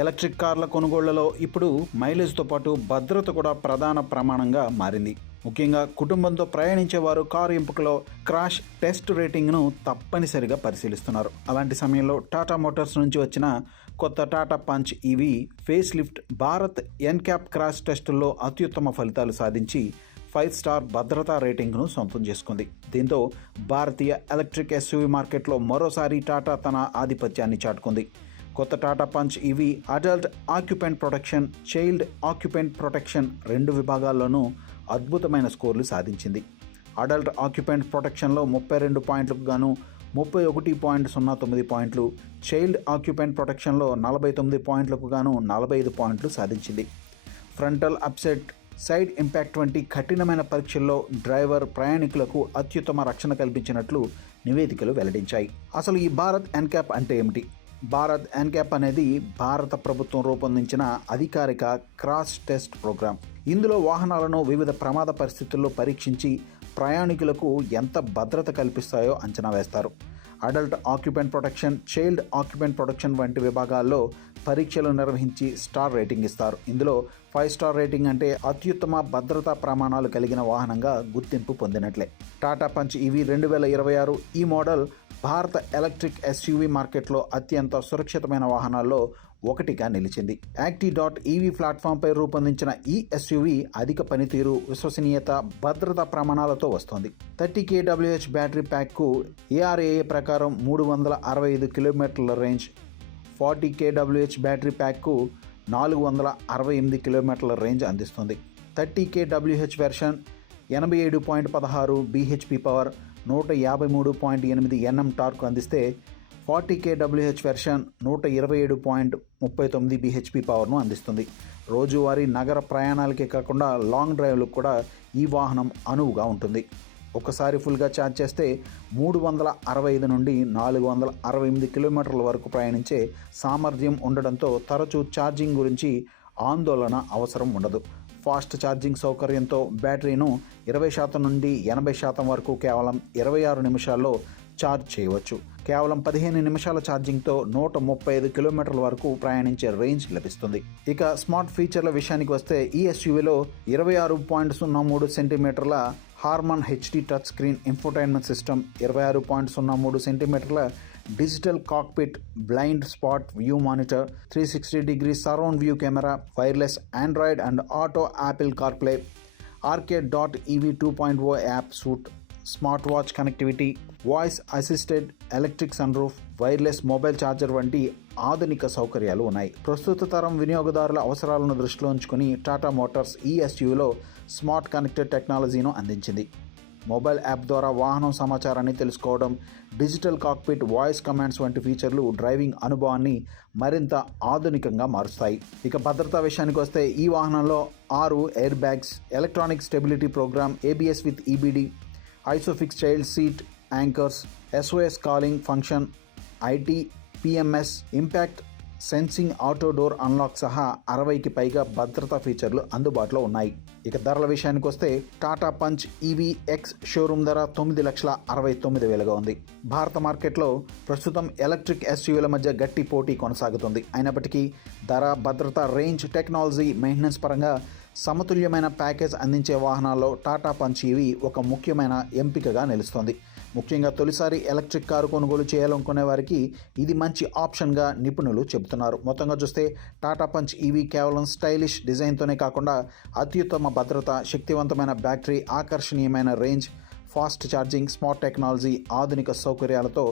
Electric కార్ల కొనుగోళ్లలో ఇప్పుడు మైలేజ్తో పాటు భద్రత కూడా ప్రధాన ప్రమాణంగా మారింది. ముఖ్యంగా కుటుంబంతో ప్రయాణించేవారు కారు ఎంపికలో క్రాష్ టెస్ట్ రేటింగ్ను తప్పనిసరిగా పరిశీలిస్తున్నారు. అలాంటి సమయంలో టాటా మోటార్స్ నుంచి వచ్చిన కొత్త Tata punch EV face lift Bharat NCAP crash టెస్టుల్లో అత్యుత్తమ ఫలితాలు సాధించి 5 స్టార్ భద్రతా రేటింగ్ను సొంతం చేసుకుంది. దీంతో భారతీయ ఎలక్ట్రిక్ ఎస్యూవీ మార్కెట్లో మరోసారి టాటా తన ఆధిపత్యాన్ని చాటుకుంది. కొత్త Tata punch EV adult occupant protection, child occupant protection 2 విభాగాల్లోనూ అద్భుతమైన స్కోర్లు సాధించింది. అడల్ట్ ఆక్యుపెంట్ ప్రొటెక్షన్లో 32 పాయింట్లకు గాను 31.09 పాయింట్లు, చైల్డ్ ఆక్యుపెంట్ ప్రొటెక్షన్లో 49 పాయింట్లకు గాను 45 పాయింట్లు సాధించింది. ఫ్రంటల్ అప్సెట్, సైడ్ ఇంపాక్ట్ వంటి కఠినమైన పరీక్షల్లో డ్రైవర్, ప్రయాణికులకు అత్యుత్తమ రక్షణ కల్పించినట్లు నివేదికలు వెల్లడించాయి. అసలు ఈ భారత్ ఎన్క్యాప్ అంటే ఏమిటి? భారత్ ఎన్క్యాప్ అనేది భారత ప్రభుత్వం రూపొందించిన అధికారిక క్రాష్ టెస్ట్ ప్రోగ్రాం. ఇందులో వాహనాలను వివిధ ప్రమాద పరిస్థితుల్లో పరీక్షించి ప్రయాణికులకు ఎంత భద్రత కల్పిస్తాయో అంచనా వేస్తారు. Adult occupant protection, child occupant protection వంటి విభాగాల్లో పరీక్షలు నిర్వహించి స్టార్ రేటింగ్ ఇస్తారు. ఇందులో 5 స్టార్ రేటింగ్ అంటే అత్యుత్తమ భద్రతా ప్రమాణాలు కలిగిన వాహనంగా గుర్తింపు పొందినట్లే. టాటా పంచ్ ఈవీ 2026 ఈ మోడల్ భారత ఎలక్ట్రిక్ ఎస్యూవీ మార్కెట్లో అత్యంత సురక్షితమైన వాహనాల్లో ఒకటిగా నిలిచింది. యాక్టీ.ఈవీ ప్లాట్ఫామ్పై రూపొందించిన ఈ ఎస్యూవీ అధిక పనితీరు, విశ్వసనీయత, భద్రతా ప్రమాణాలతో వస్తోంది. 30 kWh బ్యాటరీ ప్యాక్కు ARAA ప్రకారం 365 కిలోమీటర్ల రేంజ్, 40 kWh బ్యాటరీ ప్యాక్కు 468 కిలోమీటర్ల రేంజ్ అందిస్తుంది. 30 kWh version 87.16 bhp power, 153.8 Nm torque అందిస్తే 40 kWh వెర్షన్ 127.39 bhp పవర్ను అందిస్తుంది. రోజువారీ నగర ప్రయాణాలకే కాకుండా లాంగ్ డ్రైవ్లకు కూడా ఈ వాహనం అనువుగా ఉంటుంది. ఒకసారి ఫుల్గా ఛార్జ్ చేస్తే 365 నుండి 468 కిలోమీటర్ల వరకు ప్రయాణించే సామర్థ్యం ఉండడంతో తరచూ ఛార్జింగ్ గురించి ఆందోళన అవసరం ఉండదు. ఫాస్ట్ ఛార్జింగ్ సౌకర్యంతో బ్యాటరీను 20% నుండి 80% వరకు కేవలం 26 నిమిషాల్లో ఛార్జ్ చేయవచ్చు. కేవలం 15 నిమిషాల ఛార్జింగ్తో 135 కిలోమీటర్ల వరకు ప్రయాణించే రేంజ్ లభిస్తుంది. ఇక స్మార్ట్ ఫీచర్ల విషయానికి వస్తే ఈ ఎస్యూవీలో 26.03 సెంటీమీటర్ల Harman HD touch screen infotainment system, 26.03 సెంటీమీటర్ల digital cockpit, blind spot view monitor, 360 degree surround view camera, wireless Android and auto Apple CarPlay, Arcade.ev 2.0 app suite, smart watch connectivity, voice assisted electric sunroof, wireless mobile charger వంటి ఆధునిక సౌకర్యాలు ఉన్నాయి. ప్రస్తుత తరం వినియోగదారుల అవసరాలను దృష్టిలో ఉంచుకుని టాటా మోటార్స్ ఈ ఎస్యూవీలో స్మార్ట్ కనెక్టెడ్ టెక్నాలజీను అందించింది. మొబైల్ యాప్ ద్వారా వాహనం సమాచారాన్ని తెలుసుకోవడం, డిజిటల్ కాక్పిట్, వాయిస్ కమాండ్స్ వంటి ఫీచర్లు డ్రైవింగ్ అనుభవాన్ని మరింత ఆధునికంగా మారుస్తాయి. ఇక భద్రతా విషయానికి వస్తే ఈ వాహనంలో 6 airbags, electronic stability programme, ABS with EBD, Isofix child seat anchors, SOS calling function, ITPMS, impact sensing, auto door unlock సహా 60కి పైగా భద్రతా ఫీచర్లు అందుబాటులో ఉన్నాయి. ఇక ధరల విషయానికి వస్తే Tata punch EV ex showroom ధర 9,69,000గా ఉంది. భారత మార్కెట్లో ప్రస్తుతం ఎలక్ట్రిక్ ఎస్యూవీల మధ్య గట్టి పోటీ కొనసాగుతుంది. అయినప్పటికీ ధర, భద్రత, రేంజ్, టెక్నాలజీ, మెయింటెనెన్స్ పరంగా సమతుల్యమైన ప్యాకేజ్ అందించే వాహనాల్లో టాటా పంచ్ ఈవీ ఒక ముఖ్యమైన ఎంపికగా నిలుస్తోంది. ముఖ్యంగా తొలిసారి ఎలక్ట్రిక్ కారు కొనుగోలు చేయాలనుకునే వారికి ఇది మంచి ఆప్షన్గా నిపుణులు చెబుతున్నారు. మొత్తంగా చూస్తే టాటా పంచ్ ఈవీ కేవలం స్టైలిష్ డిజైన్తోనే కాకుండా అత్యుత్తమ భద్రత, శక్తివంతమైన బ్యాటరీ, ఆకర్షణీయమైన range, fast charging, smart technology, ఆధునిక సౌకర్యాలతో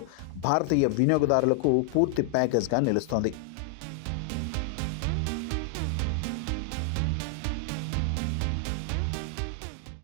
భారతీయ వినియోగదారులకు పూర్తి ప్యాకేజ్గా నిలుస్తోంది.